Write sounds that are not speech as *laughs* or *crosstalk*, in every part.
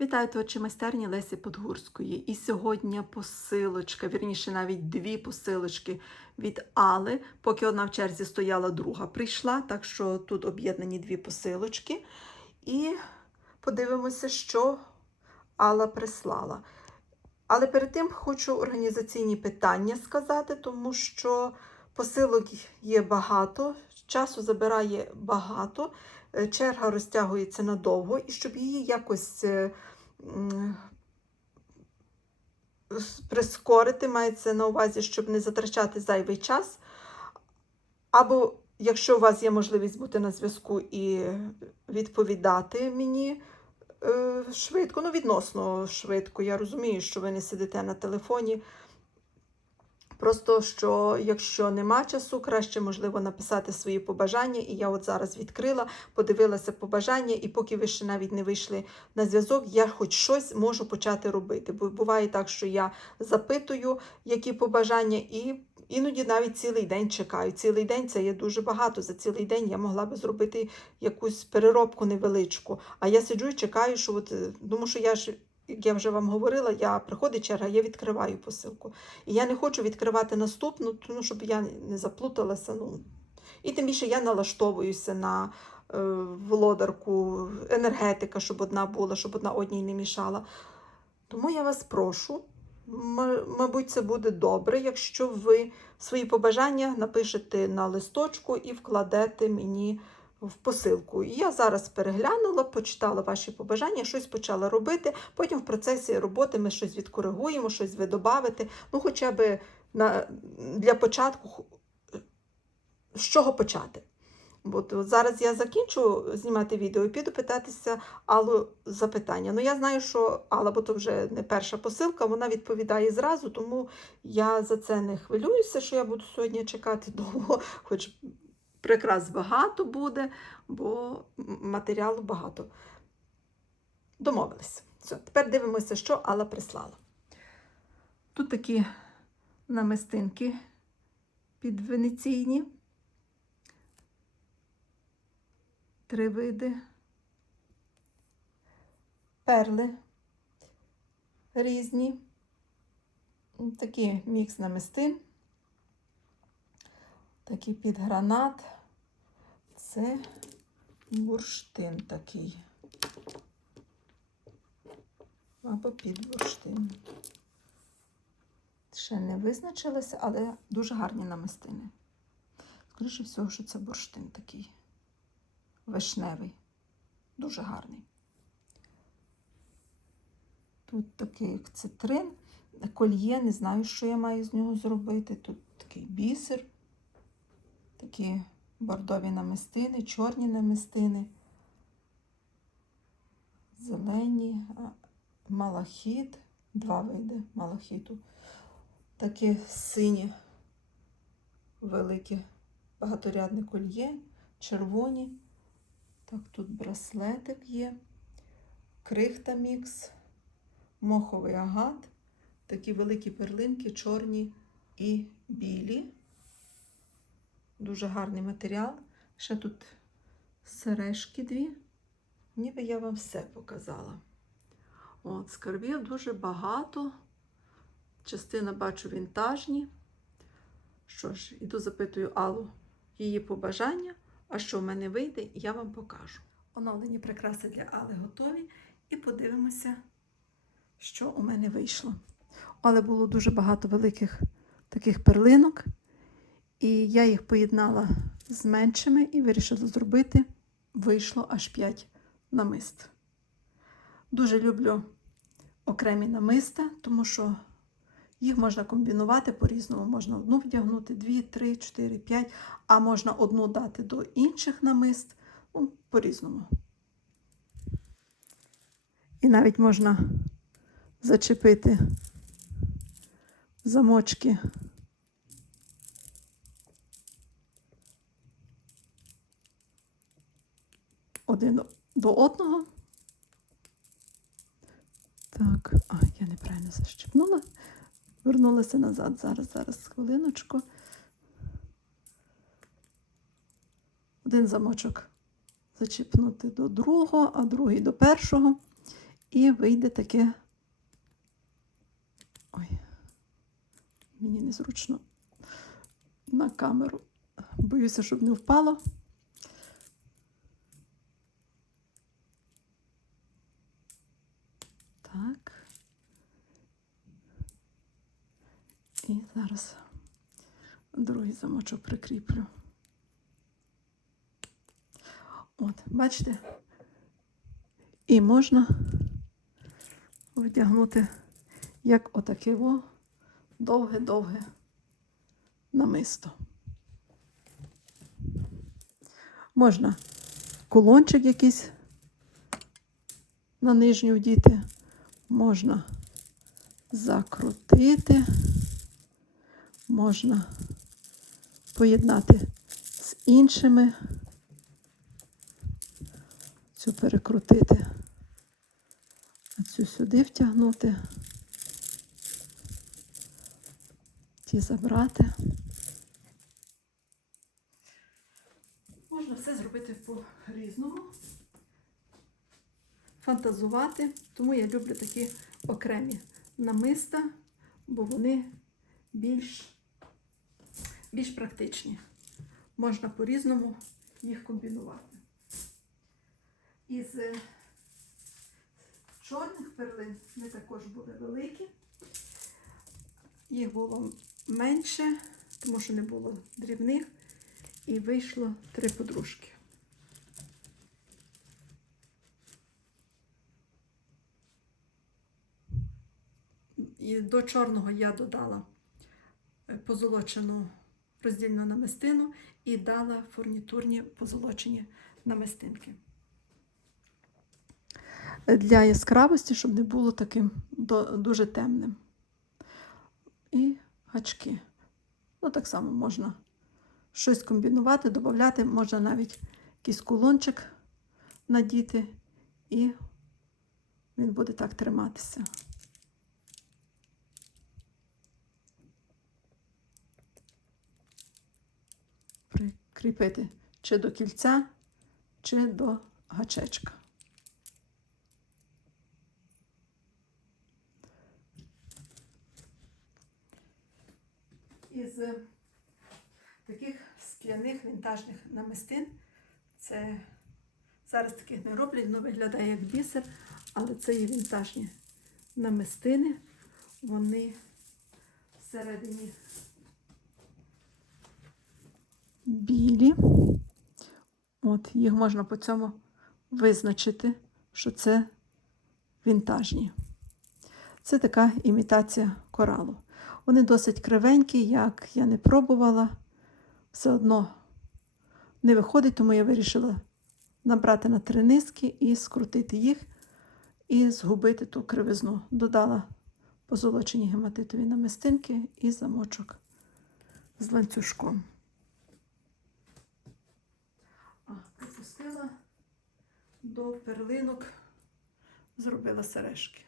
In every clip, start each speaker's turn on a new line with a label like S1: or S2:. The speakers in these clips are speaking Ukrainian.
S1: Вітаю творчі майстерні Лесі Подгурської. І сьогодні посилочка, вірніше, навіть дві посилочки від Али. Поки одна в черзі стояла, друга прийшла. Так що тут об'єднані дві посилочки. І подивимося, що Алла прислала. Але перед тим хочу організаційні питання сказати, тому що посилок є багато, часу забирає багато, черга розтягується надовго, і щоб її якось е, прискорити, мається на увазі, щоб не затрачати зайвий час. Або якщо у вас є можливість бути на зв'язку і відповідати мені е, швидко, ну відносно швидко. Я розумію, що ви не сидите на телефоні. Просто що якщо нема часу, краще можливо написати свої побажання. І я от зараз відкрила, подивилася побажання, і поки ви ще навіть не вийшли на зв'язок, я хоч щось можу почати робити. Бо буває так, що я запитую, які побажання, і іноді навіть цілий день чекаю. Цілий день це є дуже багато. За цілий день я могла би зробити якусь переробку невеличку. А я сиджу і чекаю, що от, е, тому що я ж. Як я вже вам говорила, я приходить черга, я відкриваю посилку. І я не хочу відкривати наступну, тому щоб я не заплуталася. Ну. І тим більше я налаштовуюся на е, володарку, енергетика, щоб одна була, щоб одна одній не мішала. Тому я вас прошу, мабуть, це буде добре, якщо ви свої побажання напишете на листочку і вкладете мені в посилку. І я зараз переглянула, почитала ваші побажання, щось почала робити. Потім в процесі роботи ми щось відкоригуємо, щось ви додавите. Ну, хоча б на, для початку з чого почати. От зараз я закінчу знімати відео і піду питатися Аллу запитання. Ну, я знаю, що Алла, бо то вже не перша посилка, вона відповідає зразу, тому я за це не хвилююся, що я буду сьогодні чекати довго, *laughs* хоч прикрас багато буде, бо матеріалу багато. Домовились. Все, тепер дивимося, що Алла прислала. Тут такі намистинки підвенеційні. Три види. Перли різні. Такий мікс намистин. Такий під гранат. Це бурштин такий. Або під бурштин. Ще не визначилася, але дуже гарні намистини. Скоріше всього, що це бурштин такий вишневий. Дуже гарний. Тут такий як цитрин, кольє, не знаю, що я маю з нього зробити. Тут такий бісер, такі бордові намистини, чорні намистини, зелені, малахіт, два види малахіту. Такі сині, великі багаторядне кольє, червоні. Так, тут браслетик є, крихта мікс, моховий агат, такі великі перлинки, чорні і білі. Дуже гарний матеріал. Ще тут сережки дві. Ніби я вам все показала. От, скарбів дуже багато. Частина бачу вінтажні. Що ж, іду запитую Аллу її побажання. А що в мене вийде, я вам покажу. Оновлені прикраси для Али готові. І подивимося, що у мене вийшло. Але було дуже багато великих таких перлинок. І я їх поєднала з меншими і вирішила зробити. Вийшло аж 5 намист. Дуже люблю окремі намиста, тому що їх можна комбінувати по-різному. Можна одну вдягнути, дві, три, чотири, п'ять, а можна одну дати до інших намист. Ну, по-різному. І навіть можна зачепити замочки. Один до одного. Так, а, я неправильно защепнула. Вернулася назад. Зараз, зараз, хвилиночку. Один замочок зачіпнути до другого, а другий до першого. І вийде таке. Ой, мені незручно на камеру. Боюся, щоб не впало. Так. І зараз другий замочок прикріплю. От, бачите? І можна вдягнути як отаке во довге-довге намисто. Можна кулончик якийсь на нижню вдіти, можна закрутити, можна поєднати з іншими, цю перекрутити, а цю сюди втягнути, ті забрати. Можна все зробити по-різному, фантазувати, тому я люблю такі окремі намиста, бо вони більш, більш практичні. Можна по-різному їх комбінувати. Із е, чорних перлин вони також були великі. Їх було менше, тому що не було дрібних. І вийшло три подружки. І до чорного я додала позолочену роздільну намистину і дала фурнітурні позолочені намистинки. Для яскравості, щоб не було таким дуже темним. І гачки. Ну, так само можна щось комбінувати, додати, можна навіть якийсь кулончик надіти, і він буде так триматися. Прикріпити чи до кільця, чи до гачечка. Із таких скляних вінтажних намистин. Це зараз таких не роблять, воно виглядає як бісер, але це є вінтажні намистини. Вони всередині білі. От, їх можна по цьому визначити, що це вінтажні. Це така імітація коралу. Вони досить кривенькі, як я не пробувала все одно не виходить, тому я вирішила набрати на три низки і скрутити їх, і згубити ту кривизну. Додала позолочені гематитові намистинки і замочок з ланцюжком. А, пропустила до перлинок, зробила сережки.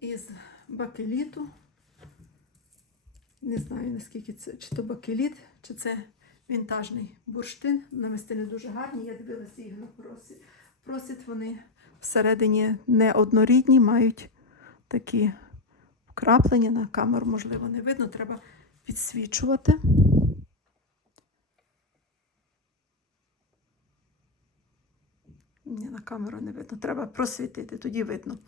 S1: із бакеліту. Не знаю, наскільки це, чи то бакеліт, чи це вінтажний бурштин. Намистини дуже гарні. Я дивилася їх на просить. Просить вони всередині неоднорідні, мають такі вкраплення на камеру, можливо, не видно. Треба підсвічувати. Ні, на камеру не видно. Треба просвітити, тоді видно.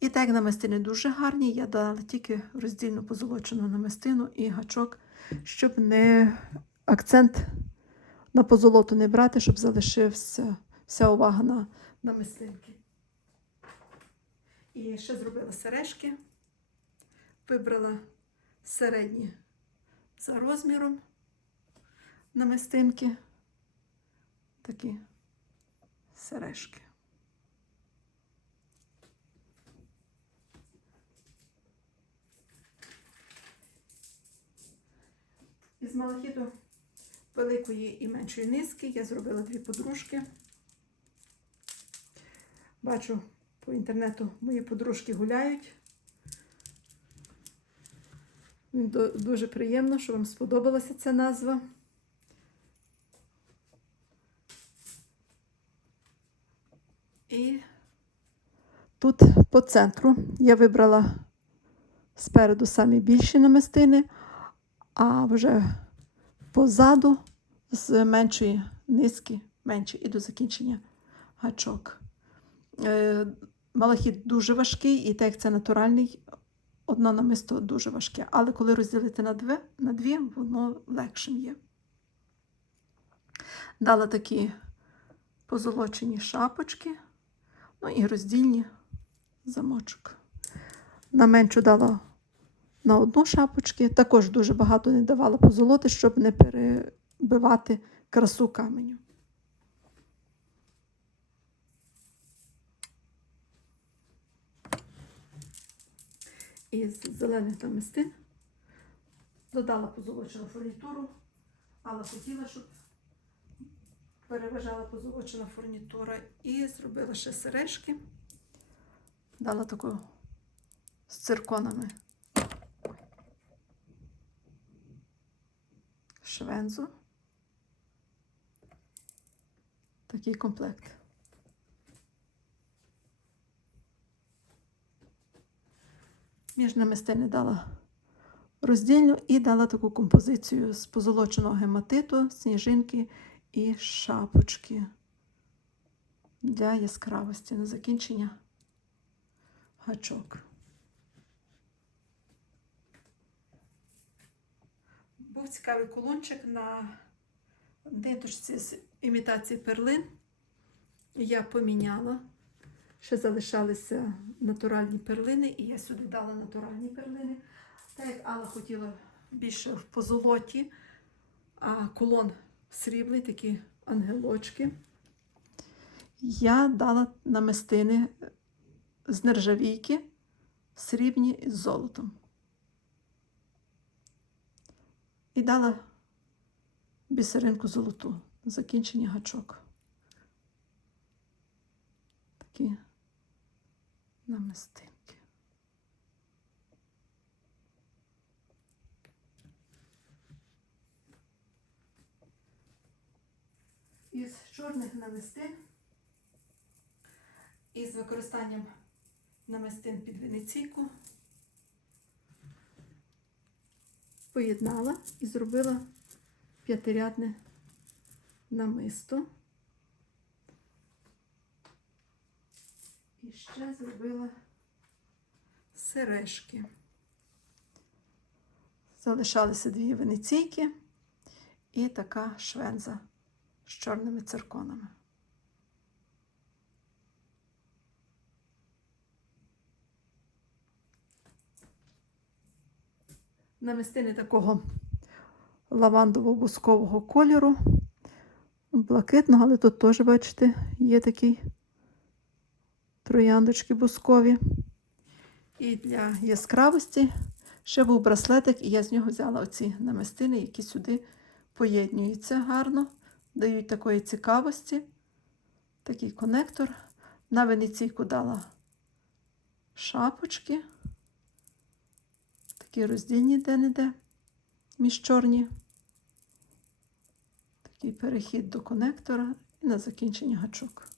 S1: І так як намистини дуже гарні, я дала тільки роздільну позолочену намистину і гачок, щоб не акцент на позолоту не брати, щоб залишився вся увага на намистинки. І ще зробила сережки, вибрала середні за розміром намистинки, такі сережки. Із малахіту великої і меншої низки я зробила дві подружки. Бачу, по інтернету мої подружки гуляють. Дуже приємно, що вам сподобалася ця назва. І тут по центру я вибрала спереду самі більші намистини, а вже позаду з меншої низки менші і до закінчення гачок. Е, малахіт дуже важкий, і так як це натуральний одно намисто дуже важке. Але коли розділити на дві, на дві воно легшим є. Дала такі позолочені шапочки, ну і роздільні замочок. На меншу дала на одну шапочки, також дуже багато не давала позолоти, щоб не перебивати красу каменю. Із зелених намистин додала позолочену фурнітуру, але хотіла, щоб переважала позолочена фурнітура і зробила ще сережки. Дала таку з цирконами швензу. Такий комплект. Між намистини дала роздільну і дала таку композицію з позолоченого гематиту, сніжинки і шапочки для яскравості на закінчення гачок. Був цікавий кулончик на ниточці з імітації перлин. Я поміняла. Ще залишалися натуральні перлини, і я сюди дала натуральні перлини. Так як Алла хотіла більше в позолоті, а кулон срібний, такі ангелочки. Я дала намистини з нержавійки, срібні з золотом. І дала бісеринку золоту, закінчення гачок. Такі намистинки. Із чорних намистин із використанням намистин під венеційку поєднала і зробила п'ятирядне намисто. І ще зробила сережки. Залишалися дві венеційки і така швенза з чорними цирконами. Намистини такого лавандово-бускового кольору, блакитного, але тут теж, бачите, є такі трояндочки бускові. І для яскравості ще був браслетик, і я з нього взяла оці намистини, які сюди поєднюються гарно, дають такої цікавості. Такий конектор. На венеційку дала шапочки. Такі роздільні де-не-де між чорні. Такий перехід до конектора і на закінчення гачок.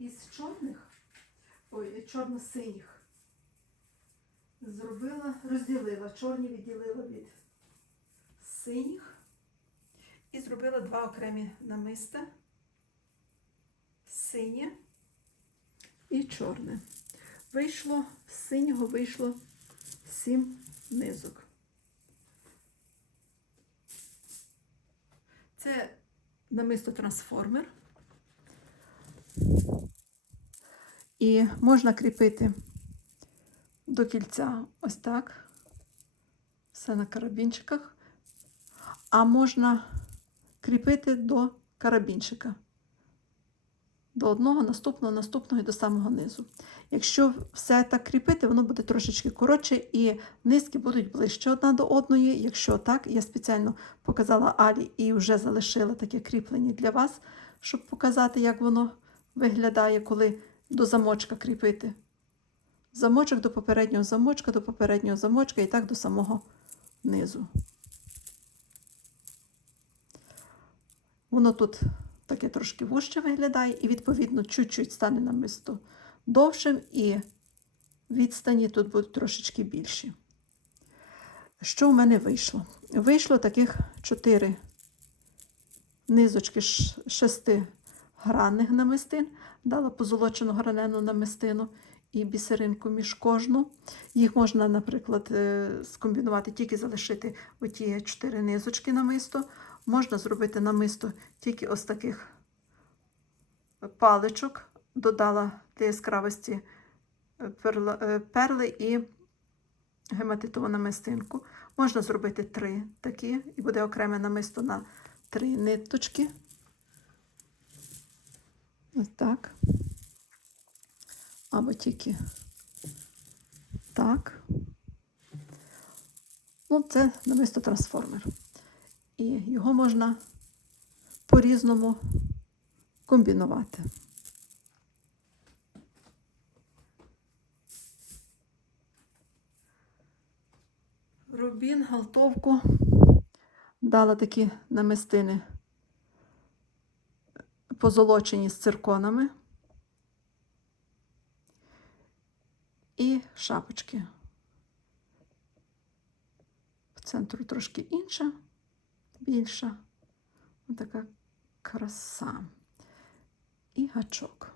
S1: Із чорних, ой, чорно-синіх зробила, розділила, чорні відділила від синіх і зробила два окремі намиста. Синє і чорне. Вийшло, з синього вийшло сім низок. Це намисто трансформер. І можна кріпити до кільця ось так. Все на карабінчиках. А можна кріпити до карабінчика. До одного, наступного, наступного і до самого низу. Якщо все так кріпити, воно буде трошечки коротше, і низки будуть ближче одна до одної. Якщо так, я спеціально показала Алі і вже залишила таке кріплення для вас, щоб показати, як воно виглядає, коли до замочка кріпити. Замочок до попереднього замочка, до попереднього замочка і так до самого низу. Воно тут таке трошки вужче виглядає, і, відповідно, чуть-чуть стане намисто довшим, і відстані тут будуть трошечки більші. Що в мене вийшло? Вийшло таких 4 низочки шестигранних намистин, дала позолочену гранену намистину і бісеринку між кожну. Їх можна, наприклад, е, скомбінувати, тільки залишити оті 4 низочки намисто. Можна зробити намисто тільки ось таких паличок, додала для яскравості е, е, перли і гематитову намистинку. Можна зробити три такі, і буде окреме намисто на три ниточки. Ось так. Або тільки так. Ну, це намисто трансформер. І його можна по-різному комбінувати. Рубін, галтовку. Дала такі намистини позолочені з цирконами. І шапочки. В центру трошки інша, більша. Така краса. І гачок.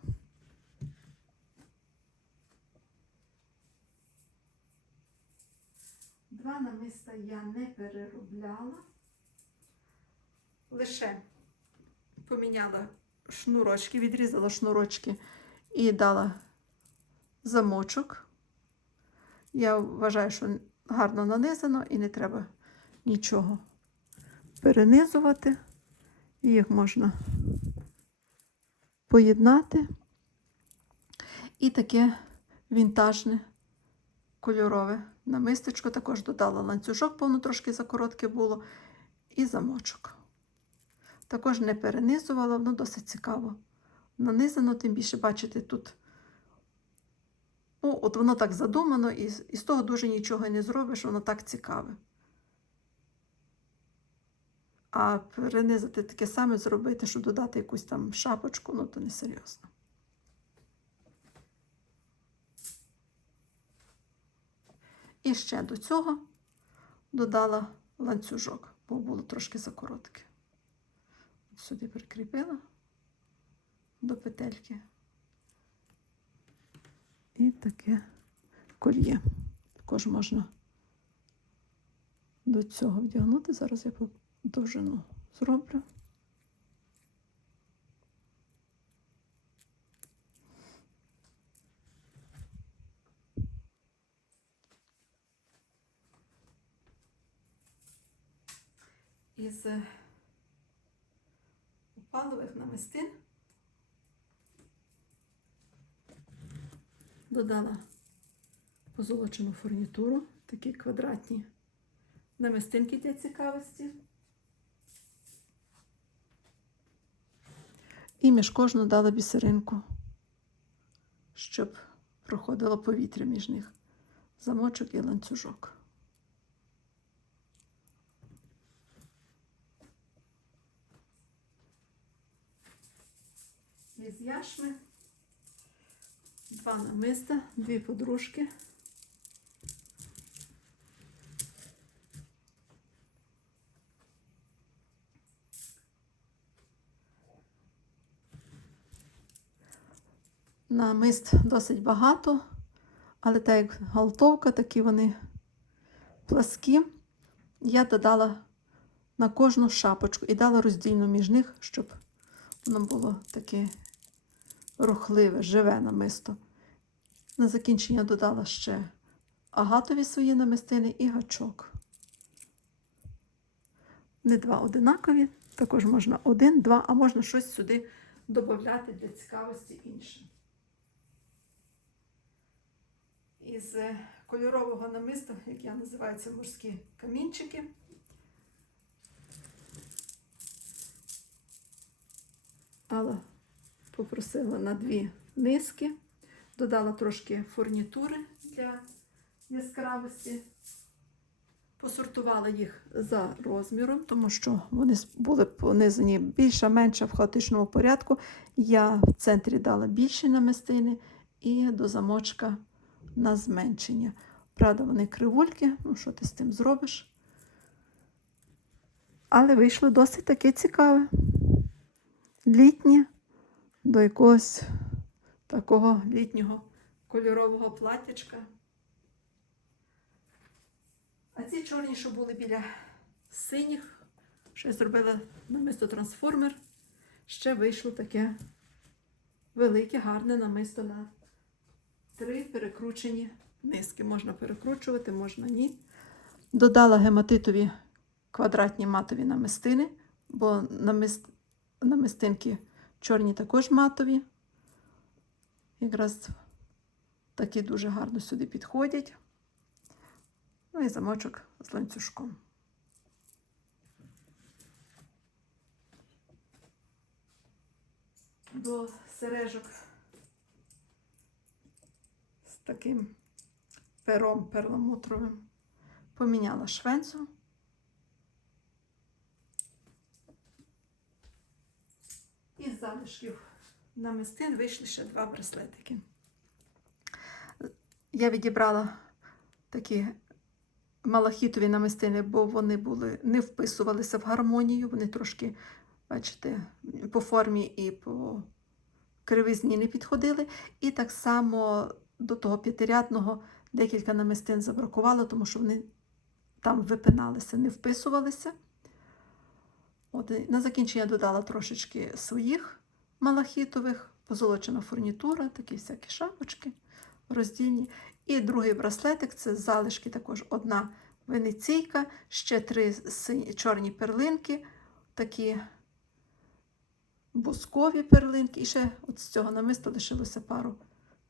S1: Два намиста я не переробляла. Лише поміняла шнурочки, відрізала шнурочки і дала замочок. Я вважаю, що гарно нанизано і не треба нічого перенизувати. Їх можна поєднати. І таке вінтажне кольорове намистечко. Також додала ланцюжок, повно трошки закоротке було, і замочок. Також не перенизувала, воно досить цікаво. Нанизано, тим більше, бачите, тут. Ну, от воно так задумано, і, і з того дуже нічого не зробиш, воно так цікаве. А перенизати таке саме зробити, щоб додати якусь там шапочку, ну то не серйозно. І ще до цього додала ланцюжок, бо було трошки закоротке. Сюди прикріпила до петельки. І таке кольє. Також можна до цього вдягнути. Зараз я довжину зроблю. Із е, намистин додала позолочену фурнітуру, такі квадратні намистинки для цікавості. І між кожну дала бісеринку, щоб проходило повітря між них. Замочок і ланцюжок. Із яшми два намиста, дві подружки. Намист досить багато, але так як галтовка, такі вони пласкі. Я додала на кожну шапочку і дала роздільну між них, щоб воно було таке рухливе, живе намисто. На закінчення додала ще агатові свої намистини і гачок. Не два одинакові, також можна один, два, а можна щось сюди додати для цікавості інше. Із е, кольорового намиста, як я називаю це морські камінчики. Алла попросила на дві низки, додала трошки фурнітури для яскравості. Посортувала їх за розміром, тому що вони були понизані більше, менше в хаотичному порядку. Я в центрі дала більші намистини і до замочка на зменшення. Правда, вони кривульки, ну що ти з тим зробиш? Але вийшло досить таке цікаве. Літнє до якогось такого літнього кольорового платтячка. А ці чорні, що були біля синіх, що я зробила намисто трансформер, ще вийшло таке велике, гарне намисто на три перекручені низки. Можна перекручувати, можна ні. Додала гематитові квадратні матові намистини, бо намист... намистинки чорні також матові. Якраз такі дуже гарно сюди підходять. Ну і замочок з ланцюжком. До сережок з таким пером перламутровим поміняла швенцу. Із залишків намистин вийшли ще два браслетики. Я відібрала такі малахітові намистини, бо вони були, не вписувалися в гармонію, вони трошки, бачите, по формі і по кривизні не підходили. І так само до того п'ятирядного декілька намистин забракувало, тому що вони там випиналися, не вписувалися. От, на закінчення додала трошечки своїх малахітових, позолочена фурнітура, такі всякі шапочки роздільні. І другий браслетик це залишки також одна венеційка, ще три сині, чорні перлинки, такі бускові перлинки. І ще от з цього намиста лишилося пару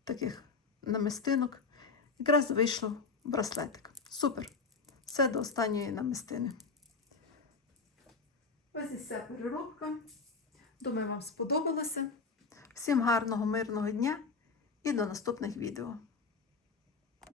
S1: таких намистинок. Якраз вийшло браслетик. Супер! Все до останньої намистини. Ось і вся переробка. Думаю, вам сподобалося. Всім гарного, мирного дня і до наступних відео.